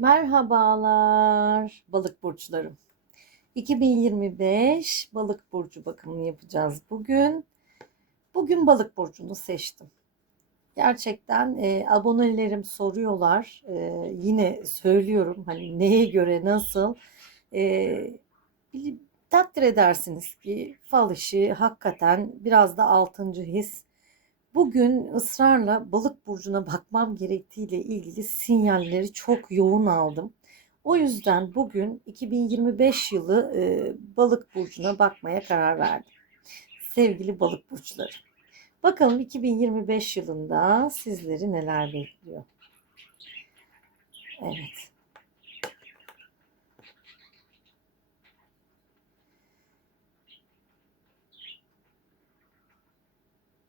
Merhabalar balık burçlarım. 2025 balık burcu bakımını yapacağız bugün. Bugün balık burcunu seçtim. Gerçekten e, abonelerim soruyorlar. E, yine söylüyorum hani neye göre nasıl. E, takdir edersiniz ki fal işi hakikaten biraz da altıncı his Bugün ısrarla balık burcuna bakmam gerektiğiyle ilgili sinyalleri çok yoğun aldım. O yüzden bugün 2025 yılı e, balık burcuna bakmaya karar verdim. Sevgili balık burçları. Bakalım 2025 yılında sizleri neler bekliyor. Evet.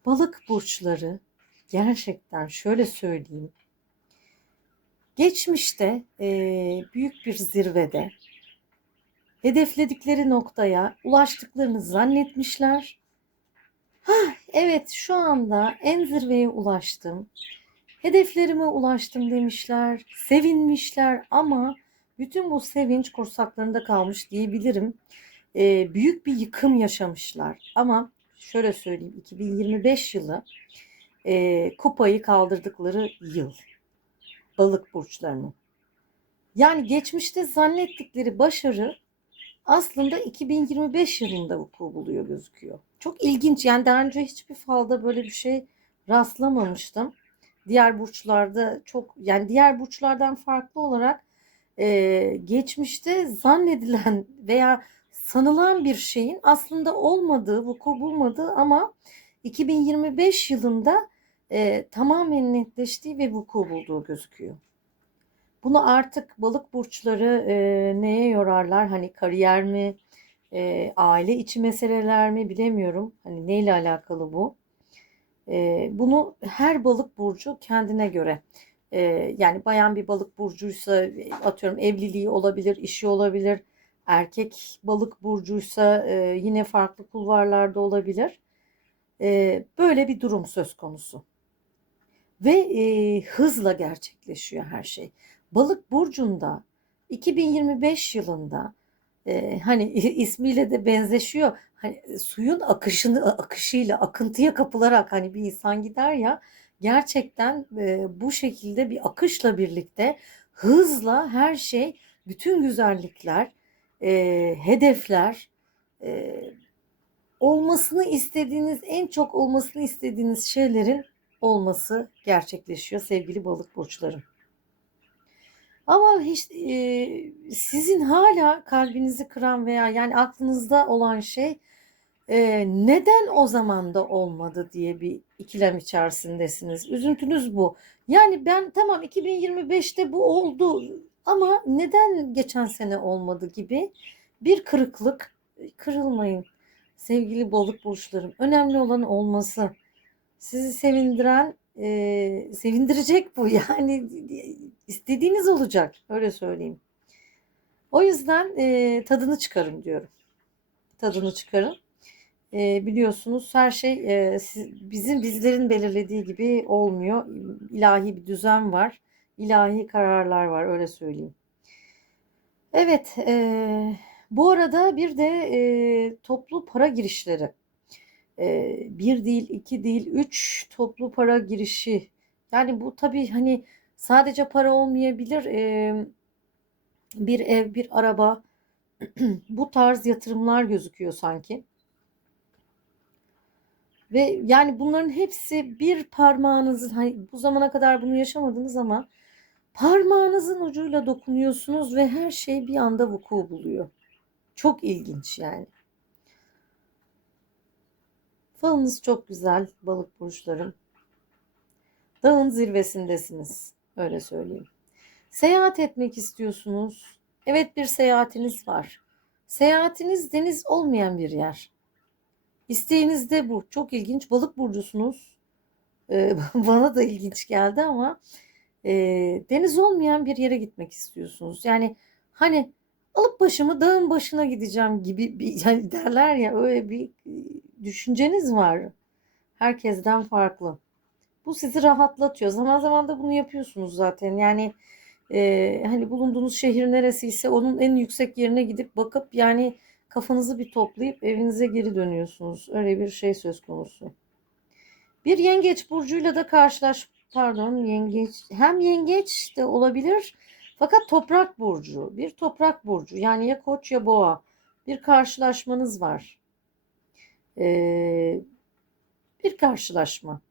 Balık burçları gerçekten şöyle söyleyeyim. Geçmişte e, büyük bir zirvede hedefledikleri noktaya ulaştıklarını zannetmişler. Hah, evet şu anda en zirveye ulaştım. Hedeflerime ulaştım demişler. Sevinmişler ama bütün bu sevinç kursaklarında kalmış diyebilirim. E, büyük bir yıkım yaşamışlar. Ama şöyle söyleyeyim 2025 yılı e, kupayı kaldırdıkları yıl balık burçlarının. Yani geçmişte zannettikleri başarı aslında 2025 yılında vuku buluyor gözüküyor. Çok ilginç yani daha önce hiçbir falda böyle bir şey rastlamamıştım. Diğer burçlarda çok yani diğer burçlardan farklı olarak e, geçmişte zannedilen veya sanılan bir şeyin aslında olmadığı, vuku bulmadığı ama 2025 yılında e, tamamen netleştiği ve vuku bulduğu gözüküyor. Bunu artık balık burçları e, neye yorarlar? Hani kariyer mi, e, aile içi meseleler mi bilemiyorum. Hani neyle alakalı bu? E, bunu her balık burcu kendine göre. E, yani bayan bir balık burcuysa atıyorum evliliği olabilir, işi olabilir erkek balık burcuysa e, yine farklı kulvarlarda olabilir. E, böyle bir durum söz konusu. Ve e, hızla gerçekleşiyor her şey. Balık burcunda 2025 yılında e, hani ismiyle de benzeşiyor. Hani suyun akışını akışıyla akıntıya kapılarak hani bir insan gider ya gerçekten e, bu şekilde bir akışla birlikte hızla her şey bütün güzellikler e, hedefler, e, olmasını istediğiniz, en çok olmasını istediğiniz şeylerin olması gerçekleşiyor sevgili balık burçlarım. Ama hiç e, sizin hala kalbinizi kıran veya yani aklınızda olan şey e, neden o zaman da olmadı diye bir ikilem içerisindesiniz. Üzüntünüz bu. Yani ben tamam 2025'te bu oldu ama neden geçen sene olmadı gibi bir kırıklık kırılmayın sevgili balık burçlarım. Önemli olan olması. Sizi sevindiren e, sevindirecek bu yani istediğiniz olacak öyle söyleyeyim. O yüzden e, tadını çıkarın diyorum. Tadını çıkarın. E, biliyorsunuz her şey e, siz, bizim bizlerin belirlediği gibi olmuyor. İlahi bir düzen var ilahi kararlar var öyle söyleyeyim. Evet, e, bu arada bir de e, toplu para girişleri. E, bir değil, iki değil, üç toplu para girişi. Yani bu tabii hani sadece para olmayabilir. E, bir ev, bir araba, bu tarz yatırımlar gözüküyor sanki. Ve yani bunların hepsi bir parmağınızın hani bu zamana kadar bunu yaşamadınız ama Parmağınızın ucuyla dokunuyorsunuz ve her şey bir anda vuku buluyor. Çok ilginç yani. Falınız çok güzel balık burçlarım. Dağın zirvesindesiniz. Öyle söyleyeyim. Seyahat etmek istiyorsunuz. Evet bir seyahatiniz var. Seyahatiniz deniz olmayan bir yer. İsteğiniz de bu. Çok ilginç. Balık burcusunuz. Ee, bana da ilginç geldi ama e, deniz olmayan bir yere gitmek istiyorsunuz. Yani hani alıp başımı dağın başına gideceğim gibi bir yani derler ya öyle bir düşünceniz var. Herkesten farklı. Bu sizi rahatlatıyor. Zaman zaman da bunu yapıyorsunuz zaten. Yani Ee, hani bulunduğunuz şehir neresiyse onun en yüksek yerine gidip bakıp yani kafanızı bir toplayıp evinize geri dönüyorsunuz. Öyle bir şey söz konusu. Bir yengeç burcuyla da karşılaş pardon yengeç hem yengeç de olabilir fakat toprak burcu bir toprak burcu yani ya koç ya boğa bir karşılaşmanız var. Ee, bir karşılaşma.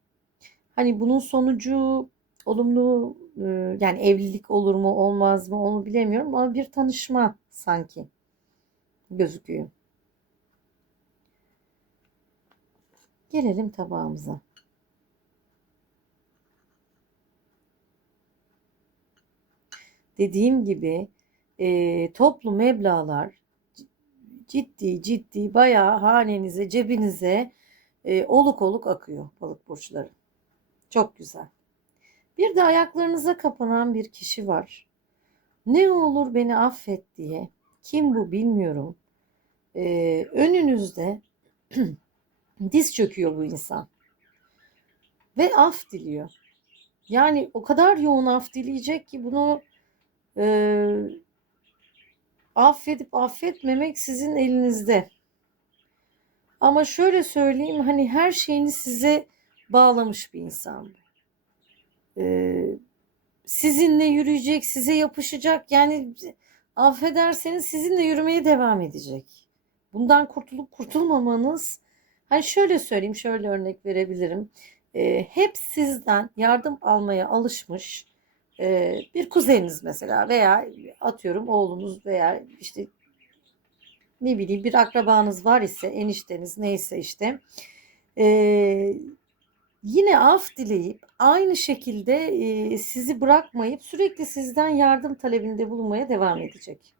Hani bunun sonucu olumlu e, yani evlilik olur mu olmaz mı onu bilemiyorum ama bir tanışma sanki gözüküyor. Gelelim tabağımıza. Dediğim gibi e, toplu meblağlar ciddi ciddi bayağı hanenize cebinize e, oluk oluk akıyor balık burçları. Çok güzel. Bir de ayaklarınıza kapanan bir kişi var. Ne olur beni affet diye. Kim bu bilmiyorum. Ee, önünüzde diz çöküyor bu insan. Ve af diliyor. Yani o kadar yoğun af dileyecek ki bunu e, affedip affetmemek sizin elinizde. Ama şöyle söyleyeyim hani her şeyini size bağlamış bir insan. Ee, sizinle yürüyecek, size yapışacak. Yani affederseniz sizinle yürümeye devam edecek. Bundan kurtulup kurtulmamanız hani şöyle söyleyeyim, şöyle örnek verebilirim. Ee, hep sizden yardım almaya alışmış e, bir kuzeniniz mesela veya atıyorum oğlunuz veya işte ne bileyim bir akrabanız var ise enişteniz neyse işte e, yine af dileyip aynı şekilde e, sizi bırakmayıp sürekli sizden yardım talebinde bulunmaya devam edecek.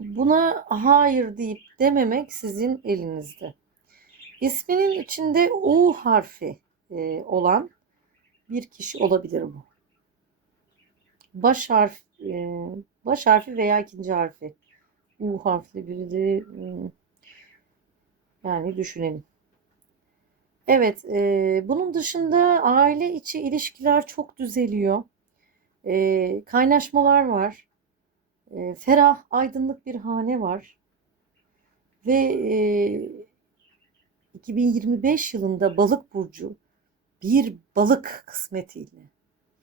Buna hayır deyip dememek sizin elinizde. İsminin içinde U harfi olan bir kişi olabilir bu. Baş harf, e, baş harfi veya ikinci harfi. U harfli biri de yani düşünelim. Evet, e, bunun dışında aile içi ilişkiler çok düzeliyor. E, kaynaşmalar var. E, ferah, aydınlık bir hane var. Ve e, 2025 yılında balık burcu bir balık kısmetiyle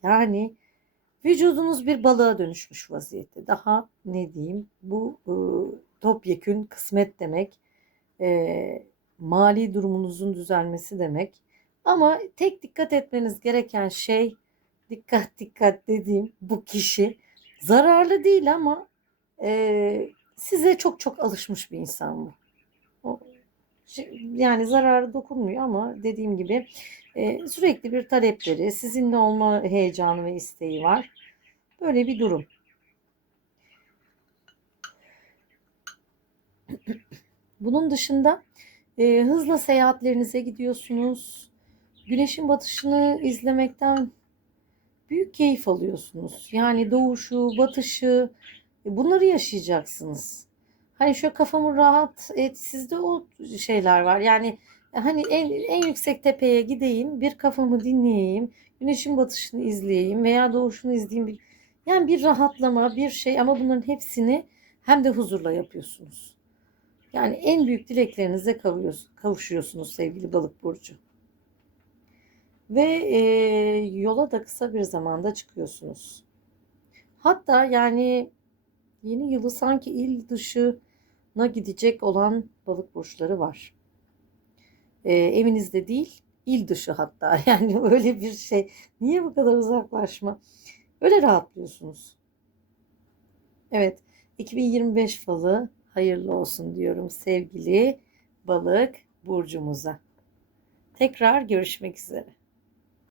yani vücudunuz bir balığa dönüşmüş vaziyette. Daha ne diyeyim bu e, topyekün kısmet demek. E, mali durumunuzun düzelmesi demek. Ama tek dikkat etmeniz gereken şey dikkat dikkat dediğim bu kişi zararlı değil ama e, size çok çok alışmış bir insan bu. O, yani zararı dokunmuyor ama dediğim gibi e, sürekli bir talepleri, sizinle olma heyecanı ve isteği var. Böyle bir durum. Bunun dışında e, hızla seyahatlerinize gidiyorsunuz. Güneşin batışını izlemekten büyük keyif alıyorsunuz. Yani doğuşu, batışı e, bunları yaşayacaksınız. Hani şu kafamı rahat et sizde o şeyler var. Yani hani en, en yüksek tepeye gideyim, bir kafamı dinleyeyim, güneşin batışını izleyeyim veya doğuşunu izleyeyim. Yani bir rahatlama, bir şey ama bunların hepsini hem de huzurla yapıyorsunuz. Yani en büyük dileklerinize kavuşuyorsunuz sevgili balık burcu. Ve e, yola da kısa bir zamanda çıkıyorsunuz. Hatta yani yeni yılı sanki il dışına gidecek olan balık burçları var. E, evinizde değil, il dışı hatta. Yani öyle bir şey. Niye bu kadar uzaklaşma? Öyle rahatlıyorsunuz. Evet, 2025 falı hayırlı olsun diyorum sevgili balık burcumuza. Tekrar görüşmek üzere.